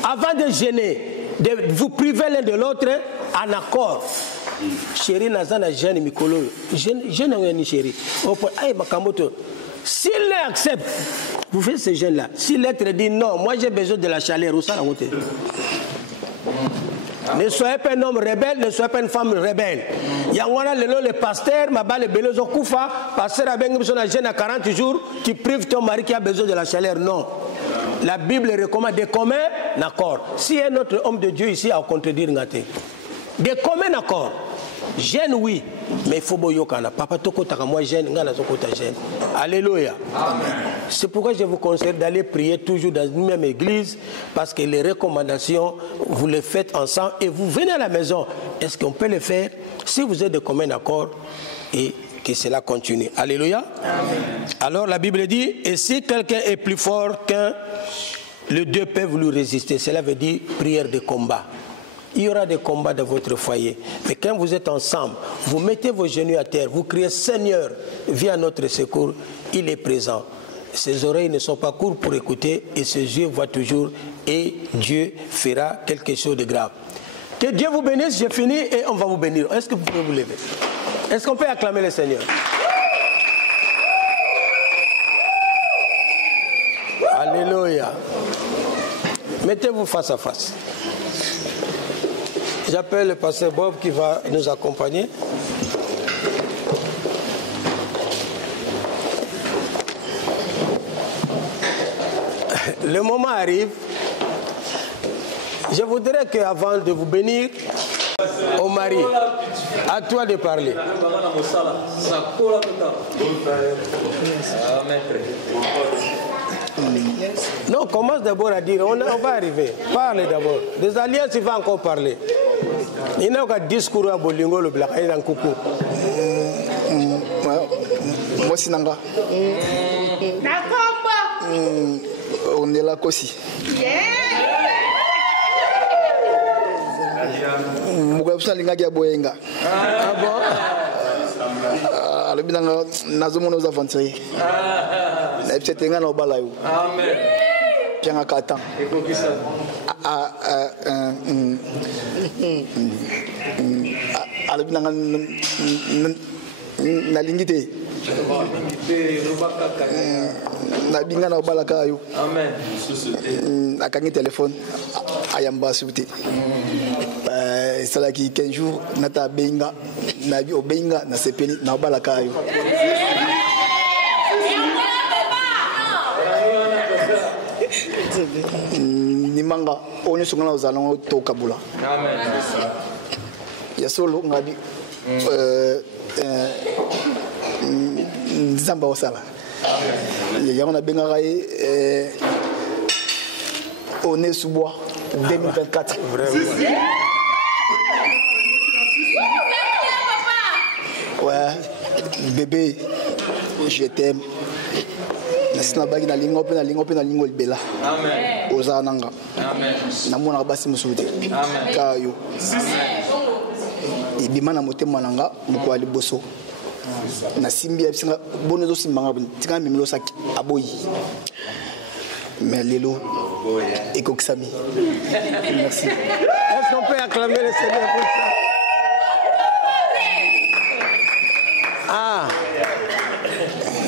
Avant de gêner, de vous priver l'un de l'autre en accord. Chérie Nazana gêne Mikolo. Gêne ni chérie. S'il accepte, vous faites ce gêne-là. Si l'être dit non, moi j'ai besoin de la chaleur, où ça la route. Ne soyez pas un homme rebelle, ne soyez pas une femme rebelle. Il y a le pasteur, le belozo koufa, pasteur a besoin de jeune à 40 jours, tu prives ton mari qui a besoin de la chaleur. Non. La Bible recommande des communs accords. Si un autre homme de Dieu ici a contredire Ngate. Des communs accords. Gêne, oui, mais il faut boyokana. Papa toko taka moi gêne, ngana toko ta gêne. Alléluia. C'est pourquoi je vous conseille d'aller prier toujours dans une même église, parce que les recommandations, vous les faites ensemble et vous venez à la maison. Est-ce qu'on peut le faire si vous êtes de commun accord et que cela continue? Alléluia. Amen. Alors la Bible dit, et si quelqu'un est plus fort qu'un, les deux peuvent lui résister. Cela veut dire prière de combat. Il y aura des combats dans votre foyer. Mais quand vous êtes ensemble, vous mettez vos genoux à terre, vous criez Seigneur, viens à notre secours, il est présent. Ses oreilles ne sont pas courtes pour écouter et ses yeux voient toujours et Dieu fera quelque chose de grave. Que Dieu vous bénisse, j'ai fini et on va vous bénir. Est-ce que vous pouvez vous lever? Est-ce qu'on peut acclamer le Seigneur? Alléluia. Mettez-vous face à face. J'appelle le pasteur Bob qui va nous accompagner. Le moment arrive. Je voudrais qu'avant de vous bénir, au mari, à toi de parler. Non, commence d'abord à dire, on va arriver. Parle d'abord. Des alliances, il va encore parler. Il n'y a aucun discours à Bolingo, le black, il y a un coucou. Moi, c'est Nanga. On est là aussi. Ah bon? Nous aventuriers. Amen. Bien à Katan. Na lingité na binga na balaka yo amen akangi téléphone ayamba souté c'est là qui 15 jours nata benga na bi obenga na sepeli na balaka yo ni manga onyo sungana uzalongo to kabula amen ya solo ngabi Zamba Osala. Il y a un bengaï on est sous bois 2024. Ouais, bébé, je t'aime. Amen. Ibimana motema nanga mukwali boso na simbi absinga bono zo simbanga tika mimilo saki aboyi mais lelo ekokisami. Merci. Est-ce qu'on peut acclamer le Seigneur pour ça? Ah,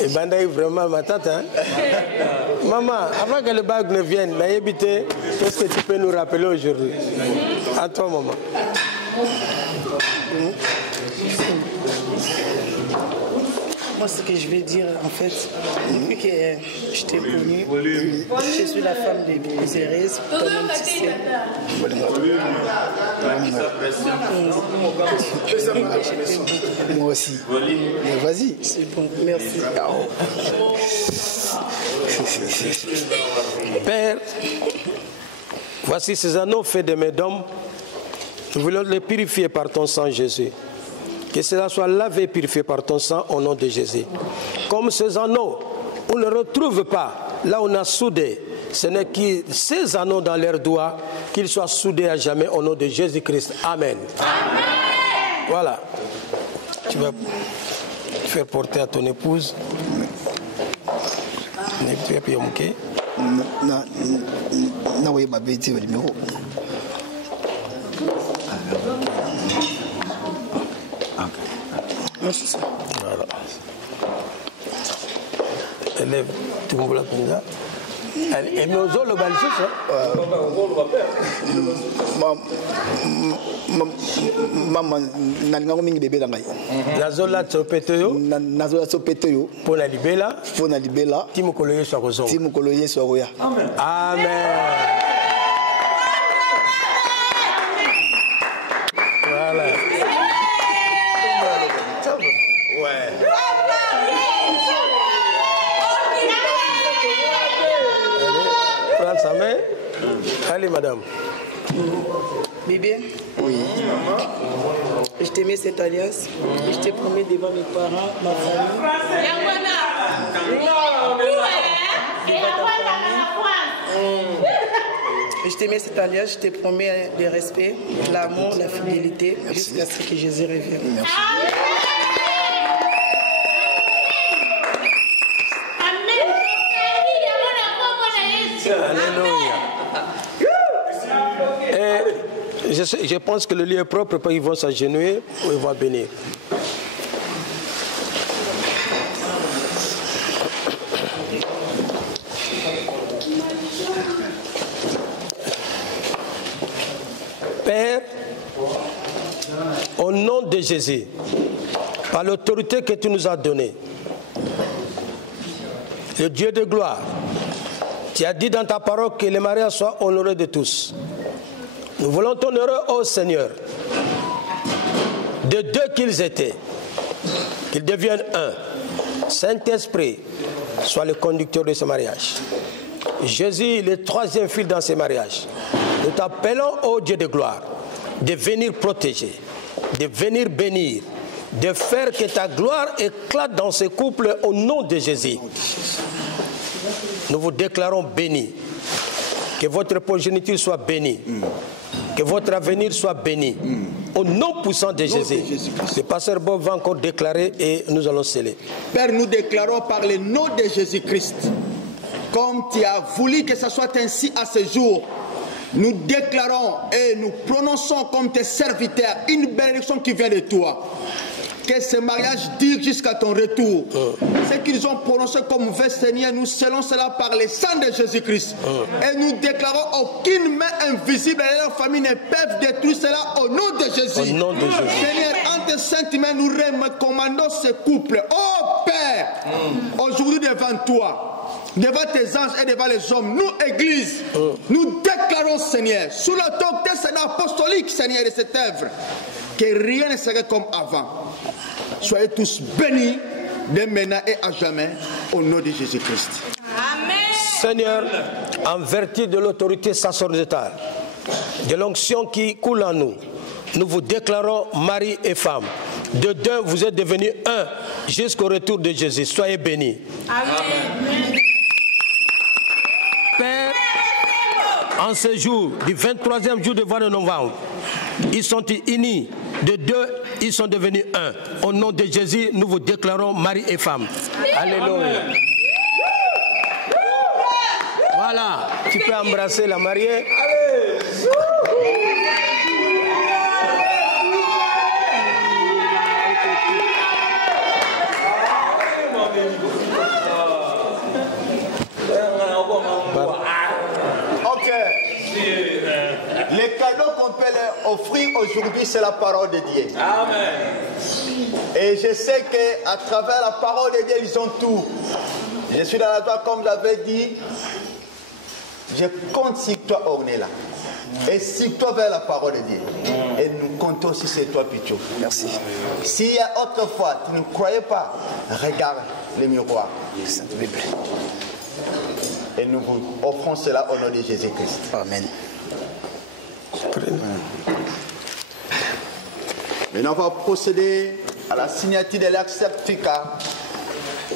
et Bandaï vraiment ma tante, hein? Maman, avant que le bague ne vienne, qu'est-ce que tu peux nous rappeler aujourd'hui? À toi, maman. Moi, ce que je vais dire, en fait, depuis que je t'ai connue, je suis la femme de Thérèse, toi-même tu sais. Moi aussi. Mais vas-y. C'est bon, merci. Père, voici ces anneaux faits de mes dons. Nous voulons les purifier par ton sang, Jésus. Que cela soit lavé et purifié par ton sang au nom de Jésus. Comme ces anneaux, on ne retrouve pas, là on a soudé. Ce n'est que ces anneaux dans leurs doigts, qu'ils soient soudés à jamais au nom de Jésus-Christ. Amen. Amen. Voilà. Tu vas faire porter à ton épouse. Non, oui, ma bête, le numéro. Voilà. Élève tout le monde là. Et nous avons le balchis. Maman, nalinga mingi bébé dans ngai. Nazola tsopeteyo. Nazola tsopeteyo. Pour la libella. Pour la libella. Timo koloye swarozo. Timo koloye swaroya. Amen. Amen. Voilà. Ouais. Prends sa main. Allez, madame. Bébé. Oui. Je t'ai mis cette alliance. Je t'ai promis devant mes parents, ma famille. Je t'ai mis cette alliance. Je t'ai promis le respect, l'amour, la fidélité, jusqu'à ce que Jésus revienne. Merci. Alléluia. Et je pense que le lieu est propre, ils vont s'agenouiller ou ils vont bénir. Père, au nom de Jésus, par l'autorité que tu nous as donnée, le Dieu de gloire, tu as dit dans ta parole que les mariages soient honorés de tous. Nous voulons t'honorer, ô Seigneur, de deux qu'ils étaient, qu'ils deviennent un. Saint-Esprit soit le conducteur de ce mariage. Jésus, le troisième fil dans ces mariages. Nous t'appelons, ô Dieu de gloire, de venir protéger, de venir bénir, de faire que ta gloire éclate dans ce couple au nom de Jésus. Nous vous déclarons bénis. Que votre progéniture soit bénie. Que votre avenir soit béni. Au nom puissant de Jésus. Le pasteur Bob va encore déclarer et nous allons sceller. Père, nous déclarons par le nom de Jésus-Christ, comme tu as voulu que ce soit ainsi à ce jour, nous déclarons et nous prononçons comme tes serviteurs une bénédiction qui vient de toi. Que ce mariage dure jusqu'à ton retour. Ce qu'ils ont prononcé comme vœu, Seigneur, nous scellons cela par le sang de Jésus-Christ. Et nous déclarons aucune main invisible et leur famille ne peuvent détruire cela au nom de Jésus. Au nom de Jésus. Seigneur, en tes saintes mains, nous recommandons ce couple. Oh Père, aujourd'hui devant toi, devant tes anges et devant les hommes, nous, Église, nous déclarons, Seigneur, sous l'autorité apostolique, Seigneur, de cette œuvre, que rien ne serait comme avant. Soyez tous bénis dès maintenant et à jamais au nom de Jésus-Christ. Amen. Seigneur, en vertu de l'autorité sacerdotale, de l'onction qui coule en nous, nous vous déclarons mari et femme. De deux, vous êtes devenus un jusqu'au retour de Jésus. Soyez bénis. Amen. Père, en ce jour, du 23e jour de mois de novembre, ils sont unis. De deux, ils sont devenus un. Au nom de Jésus, nous vous déclarons mari et femme. Alléluia. Voilà, tu peux embrasser la mariée. Ok. Les cadeaux qu'on peut leur offrir aujourd'hui, c'est la parole de Dieu. Amen. Et je sais qu'à travers la parole de Dieu, ils ont tout. Je suis dans la joie, comme j'avais dit. Je compte sur toi, Ornella. Et sur toi vers la parole de Dieu. Et nous comptons aussi sur toi, Pichou. Merci. S'il y a autrefois, tu ne croyais pas, regarde le miroir. Et nous vous offrons cela au nom de Jésus-Christ. Amen. Maintenant, on va procéder à la signature de leur certificat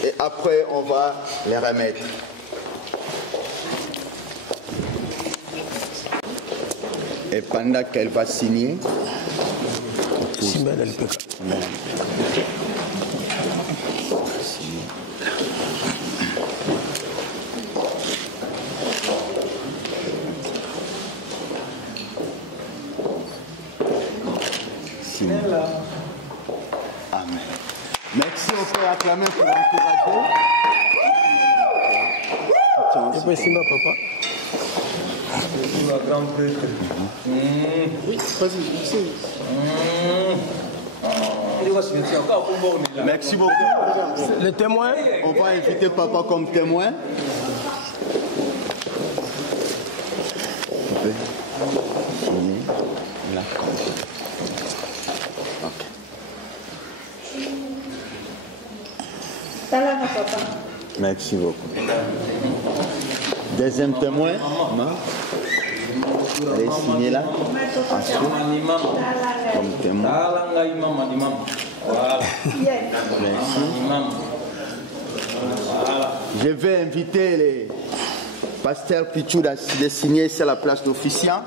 et après, on va les remettre. Et pendant qu'elle va signer, amen. Merci, on peut acclamer pour encourager. Je peux essayer, papa. Grand prêtre. Oui, vas-y, merci. Merci beaucoup. Les témoins. On va inviter papa comme témoin. Là. Ok. Merci beaucoup. Deuxième témoin. Allez, signez là. Ensuite, comme témoin. Merci. Je vais inviter les pasteurs Pichou de signer sur la place d'officiant.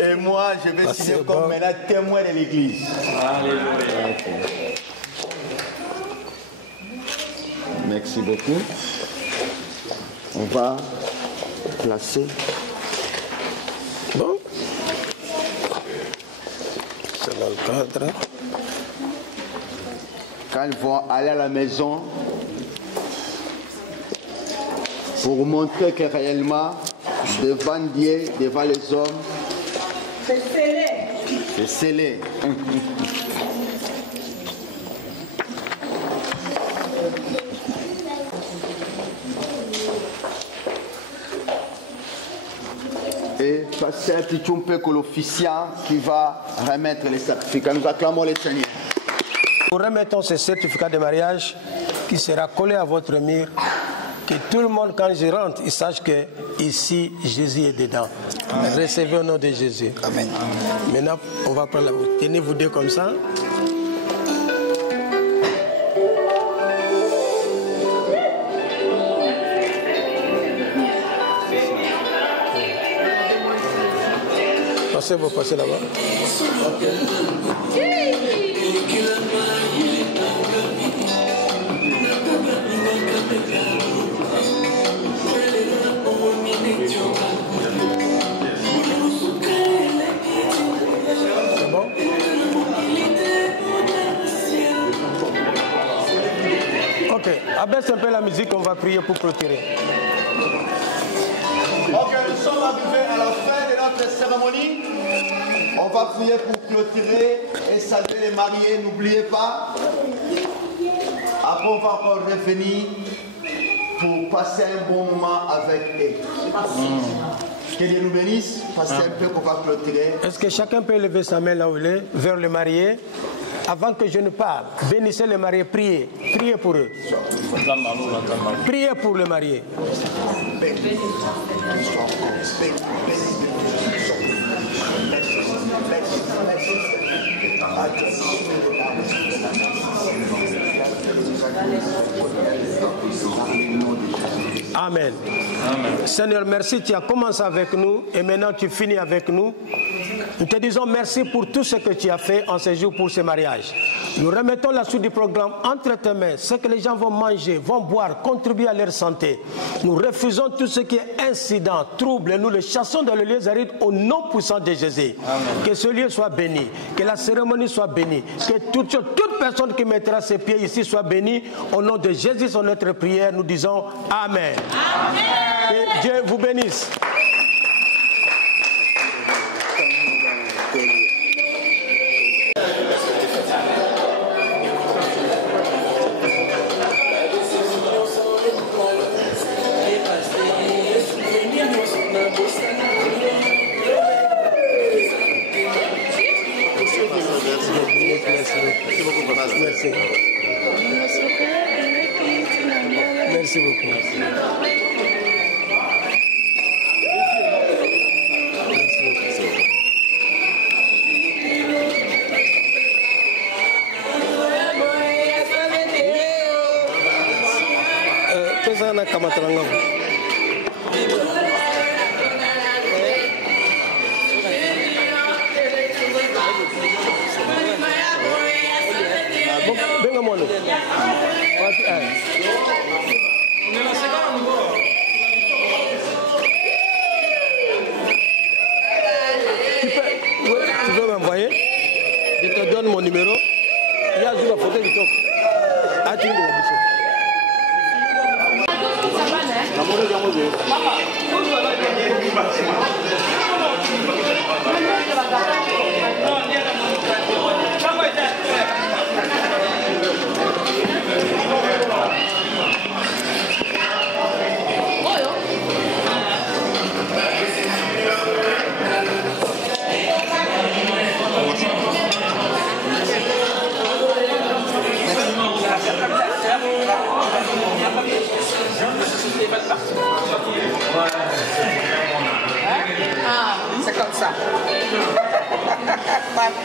Et moi, je vais signer comme maintenant témoin de l'église. Alléluia. Merci beaucoup. On va placer. Bon. C'est là le cadre. Quand ils vont aller à la maison, pour montrer que réellement, devant Dieu, devant les hommes, c'est scellé. Et pasteur Pichumpe, que l'officiant qui va remettre les certificats. Nous acclamons le Seigneur. Nous remettons ce certificat de mariage qui sera collé à votre mur. Que tout le monde, quand je rentre, il sache que ici, Jésus est dedans. Amen. Recevez au nom de Jésus. Amen. Maintenant, on va prendre la route. Tenez-vous deux comme ça. Passez-vous, passez là-bas. C'est bon? Ok, abaisse un peu la musique, on va prier pour clôturer. Ok, nous sommes arrivés à la fin de notre cérémonie. On va prier pour clôturer et saluer les mariés, n'oubliez pas. Après, on va encore revenir pour passer un bon moment avec eux. Que Dieu nous bénisse, passer un peu qu'on va clôturer. Est-ce que chacun peut lever sa main là où il est, vers le marié? Avant que je ne parle, bénissez les mariés, priez. Priez pour eux. Priez pour le marié. Amen. Amen. Seigneur, merci, tu as commencé avec nous et maintenant tu finis avec nous. Nous te disons merci pour tout ce que tu as fait en ce jour pour ce mariage. Nous remettons la suite du programme entre tes mains. Ce que les gens vont manger, vont boire, contribuer à leur santé. Nous refusons tout ce qui est incident, trouble. Nous le chassons dans le lieu aride au nom puissant de Jésus. Amen. Que ce lieu soit béni. Que la cérémonie soit bénie. Que toute personne qui mettra ses pieds ici soit bénie. Au nom de Jésus, sur notre prière, nous disons Amen. Amen. Que Dieu vous bénisse. Merci. Merci beaucoup. Pesa na kamataranga. Venga mono. Ah, c'est comme ça. Mama,